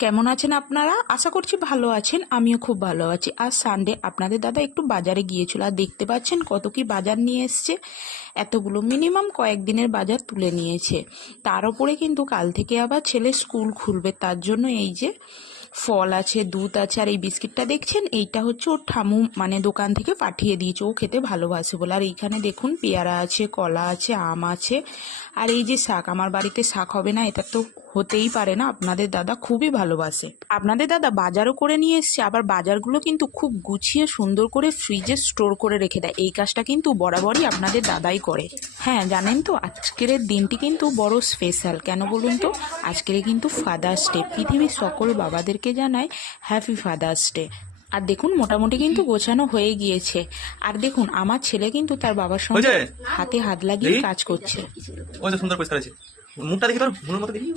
কেমন আছেন আপনারা? আশা করছি ভালো আছেন। আমিও খুব ভালো আছি। আজ সানডে, আপনাদের দাদা একটু বাজারে গিয়েছিল, আর দেখতে পাচ্ছেন কত কি বাজার নিয়ে এসছে। এতগুলো মিনিমাম কয়েকদিনের বাজার তুলে নিয়েছে। তার উপরে কিন্তু কাল থেকে আবার ছেলের স্কুল খুলবে, তার জন্য এই যে ফল আছে, দুধ আছে, আর এই বিস্কিটটা দেখছেন, এইটা হচ্ছে ওর ঠামু মানে দোকান থেকে পাঠিয়ে দিয়েছে, ও খেতে ভালোবাসে বলে। আর এইখানে দেখুন পেয়ারা আছে, কলা আছে, আম আছে, আর এই যে শাক, আমার বাড়িতে শাক হবে না এটা তো হতেই পারে না, আপনাদের দাদা খুবই ভালোবাসে। আপনাদের দাদা বাজারও করে নিয়ে এসছে, আবার বাজারগুলো কিন্তু খুব গুছিয়ে সুন্দর করে ফ্রিজে স্টোর করে রেখে দেয়। এই কাজটা কিন্তু বরাবরই আপনাদের দাদাই করে। হ্যাঁ জানেন তো, আজকের দিনটি কিন্তু বড় স্পেশাল। কেন বলুন তো? আজকের কিন্তু ফাদার্স ডে। পৃথিবীর সকল বাবাদেরকে জানাই হ্যাপি ফাদার্স ডে। আর দেখুন মোটামুটি কিন্তু গোছানো হয়ে গিয়েছে। আর দেখুন আমার ছেলে কিন্তু তার বাবার সঙ্গে হাতে হাত লাগিয়ে কাজ করছে। ওই যে সুন্দর পরিষ্কার আছে, মুখটা দেখি তোর মনের মতো দেখি।